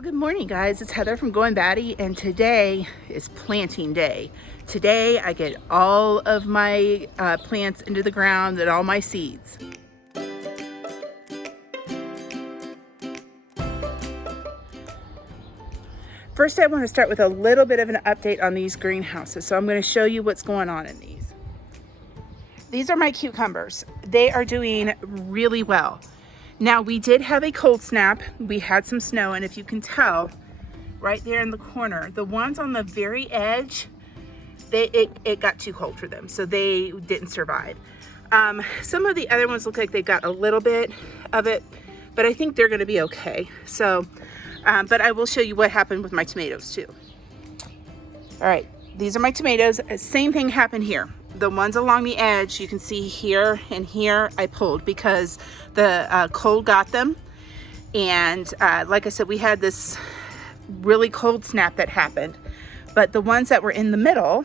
Well, good morning, guys. It's Heather from Going Batty, and today is planting day. Today, I get all of my plants into the ground and all my seeds. First, I want to start with a little bit of an update on these greenhouses. So I'm going to show you what's going on in these. These are my cucumbers. They are doing really well. Now, we did have a cold snap. We had some snow, and if you can tell, right there in the corner, the ones on the very edge, it got too cold for them, so they didn't survive. Some of the other ones look like they got a little bit of it, but I think they're gonna be okay. So, but I will show you what happened with my tomatoes too. All right, these are my tomatoes. Same thing happened here. The ones along the edge, you can see here and here, I pulled because the cold got them. And like I said, we had this really cold snap that happened, but the ones that were in the middle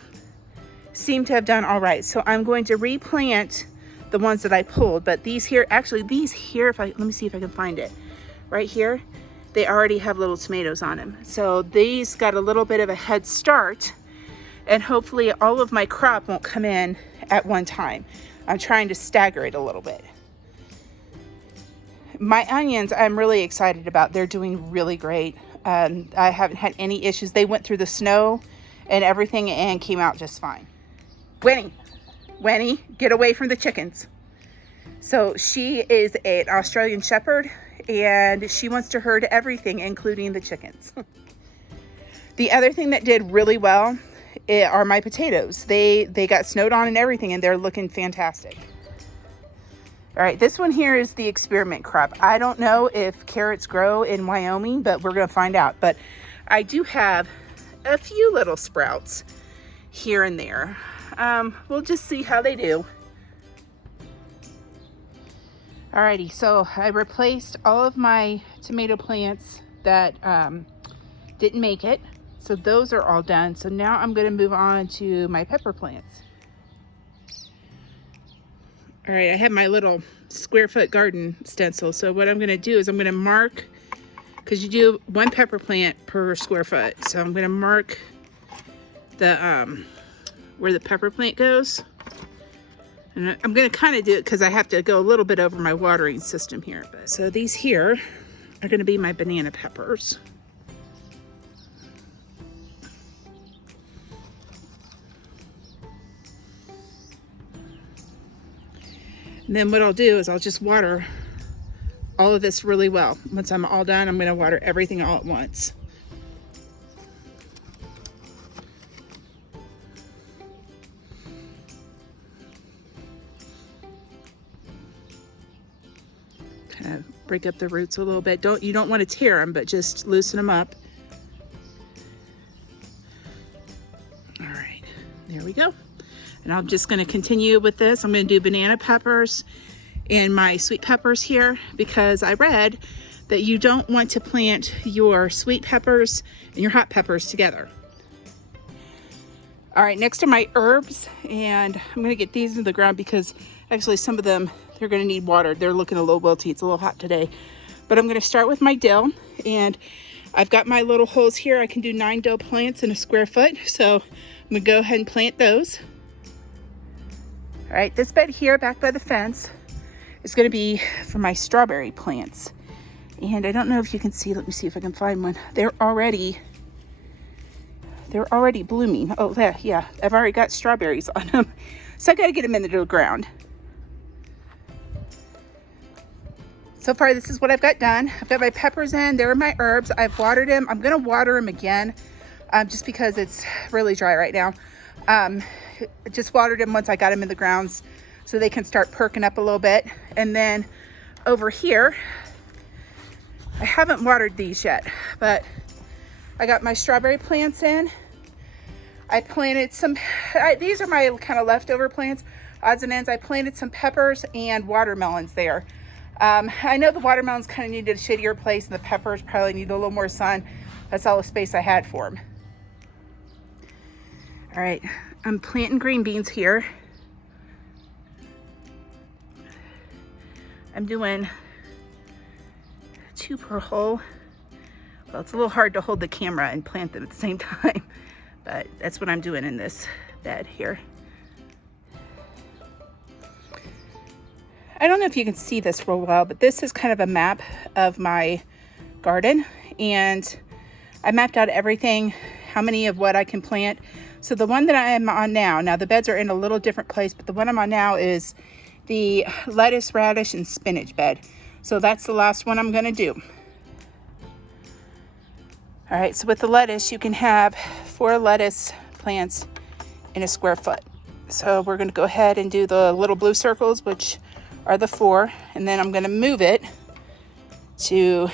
seem to have done all right. So I'm going to replant the ones that I pulled, but these here, actually these here, let me see if I can find it. Right here, they already have little tomatoes on them. So these got a little bit of a head start, and hopefully all of my crop won't come in at one time. I'm trying to stagger it a little bit. My onions, I'm really excited about. They're doing really great. I haven't had any issues. They went through the snow and everything and came out just fine. Winnie, get away from the chickens. So she is an Australian Shepherd, and she wants to herd everything, including the chickens. The other thing that did really well are my potatoes. They got snowed on and everything, and they're looking fantastic. All right, this one here is the experiment crop. I don't know if carrots grow in Wyoming, but we're gonna find out. But I do have a few little sprouts here and there. We'll just see how they do. Alrighty, so I replaced all of my tomato plants that didn't make it. So those are all done. So now I'm gonna move on to my pepper plants. All right, I have my little square foot garden stencil. So what I'm gonna do is I'm gonna mark, because you do one pepper plant per square foot. So I'm gonna mark the where the pepper plant goes. And I'm gonna kind of do it because I have to go a little bit over my watering system here. But so these here are gonna be my banana peppers. And then what I'll do is I'll just water all of this really well. Once I'm all done, I'm gonna water everything all at once. Kind of break up the roots a little bit. You don't want to tear them, but just loosen them up. All right, there we go. And I'm just going to continue with this. I'm going to do banana peppers and my sweet peppers here, because I read that you don't want to plant your sweet peppers and your hot peppers together. All right, next are my herbs, and I'm going to get these into the ground because actually some of them, they're going to need water. They're looking a little wilty. It's a little hot today. But I'm going to start with my dill, and I've got my little holes here. I can do 9 dill plants in a square foot. So I'm going to go ahead and plant those. All right, this bed here back by the fence is going to be for my strawberry plants. And I don't know if you can see, let me see if I can find one. They're already blooming. Oh, yeah, I've already got strawberries on them. So I got to get them into the ground. So far, this is what I've got done. I've got my peppers in, there are my herbs. I've watered them. I'm going to water them again just because it's really dry right now. Just watered them once I got them in the grounds so they can start perking up a little bit. And then over here, I haven't watered these yet, but I got my strawberry plants in. I planted some, these are my kind of leftover plants, odds and ends. I planted some peppers and watermelons there. I know the watermelons kind of needed a shadier place, and the peppers probably need a little more sun. That's all the space I had for them. All right, I'm planting green beans here. I'm doing 2 per hole. Well, it's a little hard to hold the camera and plant them at the same time, but that's what I'm doing in this bed here. I don't know if you can see this real well, but this is kind of a map of my garden, and I mapped out everything, how many of what I can plant. So the one that I am on now the beds are in a little different place, but the one I'm on now is the lettuce, radish, and spinach bed. So that's the last one I'm gonna do. All right, so with the lettuce, you can have 4 lettuce plants in a square foot. So we're gonna go ahead and do the little blue circles, which are the 4, and then I'm gonna move it to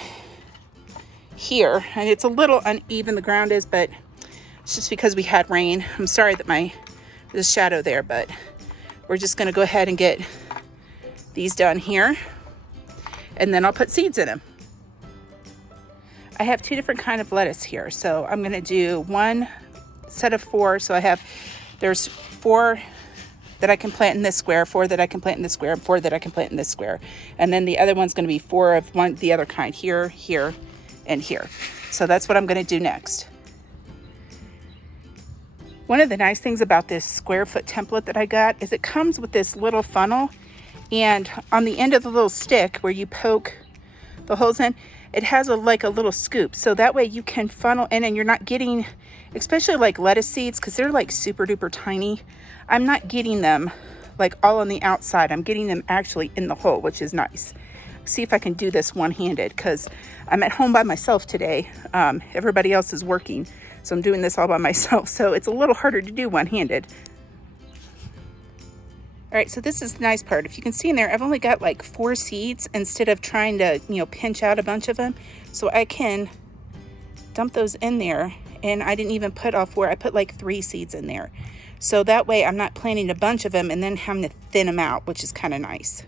here. And it's a little uneven, the ground is, but it's just because we had rain. I'm sorry that there's a shadow there, but we're just gonna go ahead and get these done here, and then I'll put seeds in them. I have 2 different kind of lettuce here, so I'm gonna do 1 set of 4. So there's 4 that I can plant in this square, 4 that I can plant in this square, and 4 that I can plant in this square. And then the other one's gonna be 4 of the other kind, here, here, and here. So that's what I'm gonna do next. One of the nice things about this square foot template that I got is it comes with this little funnel, and on the end of the little stick where you poke the holes in, it has like a little scoop. So that way you can funnel in and you're not getting, especially like lettuce seeds, because they're like super duper tiny. I'm not getting them like all on the outside. I'm getting them actually in the hole, which is nice. See if I can do this one-handed, because I'm at home by myself today. Everybody else is working, so I'm doing this all by myself. So it's a little harder to do one-handed. All right, so this is the nice part. If you can see in there, I've only got like 4 seeds instead of trying to, pinch out a bunch of them. So I can dump those in there, and I didn't even put all 4. I put like 3 seeds in there. So that way I'm not planting a bunch of them and then having to thin them out, which is kind of nice.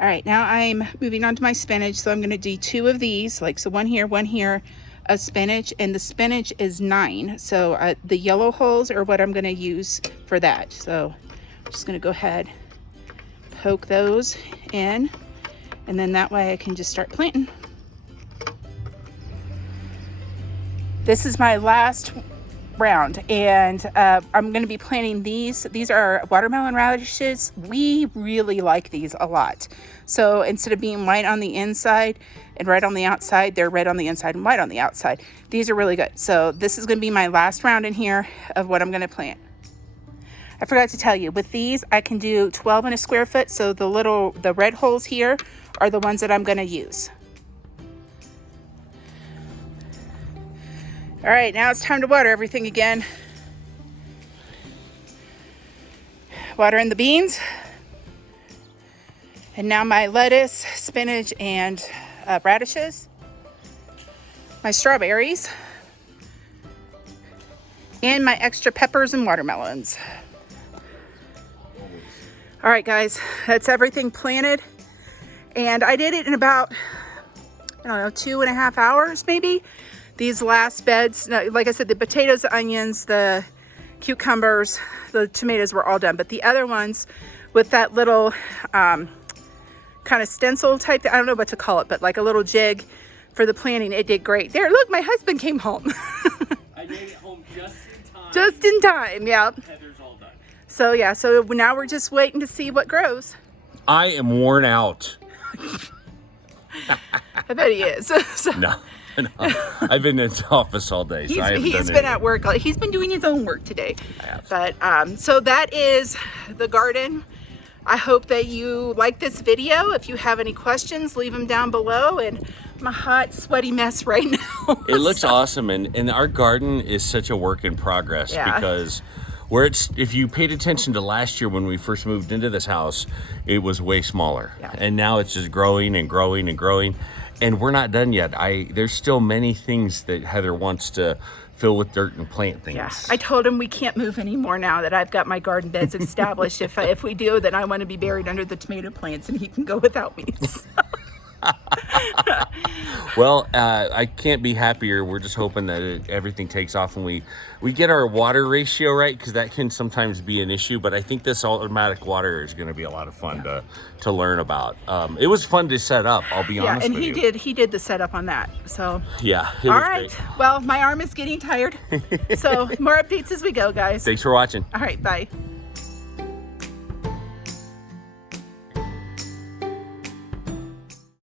All right, now I'm moving on to my spinach. So I'm gonna do 2 of these, so 1 here, of spinach, and the spinach is 9. So the yellow holes are what I'm gonna use for that. So I'm just gonna go ahead, poke those in, and then that way I can just start planting. This is my last round, and I'm going to be planting these. These are watermelon radishes. We really like these a lot. So instead of being white on the inside and red on the outside, they're red on the inside and white on the outside. These are really good. So this is going to be my last round in here of what I'm going to plant. I forgot to tell you, with these I can do 12 in a square foot. So the red holes here are the ones that I'm going to use. All right, now it's time to water everything again. Watering the beans. And now my lettuce, spinach, and radishes. My strawberries. And my extra peppers and watermelons. All right, guys, that's everything planted. And I did it in about, 2.5 hours maybe. These last beds, like I said, the potatoes, the onions, the cucumbers, the tomatoes were all done. But the other ones with that little kind of stencil type, I don't know what to call it, but like a little jig for the planting, it did great. There, look, my husband came home. I made it home just in time. Just in time, yeah. Heather's all done. So yeah, so now we're just waiting to see what grows. I am worn out. I bet he is. So. No. I've been in the office all day. So He's been at work. He's been doing his own work today. But so that is the garden. I hope that you like this video. If you have any questions, leave them down below. And I'm a hot, sweaty mess right now. It looks awesome, and our garden is such a work in progress because if you paid attention to last year when we first moved into this house, it was way smaller, and now it's just growing and growing and growing. And we're not done yet. There's still many things that Heather wants to fill with dirt and plant things. Yeah, I told him we can't move anymore now that I've got my garden beds established. If we do, then I want to be buried under the tomato plants and he can go without me. Well, I can't be happier. We're just hoping that everything takes off and we get our water ratio right, because that can sometimes be an issue. But I think this automatic water is going to be a lot of fun to learn about. It was fun to set up. I'll be honest and with you. he did the setup on that. So Yeah. It all was right. great. Well, my arm is getting tired. So more updates as we go, guys. Thanks for watching. All right. Bye.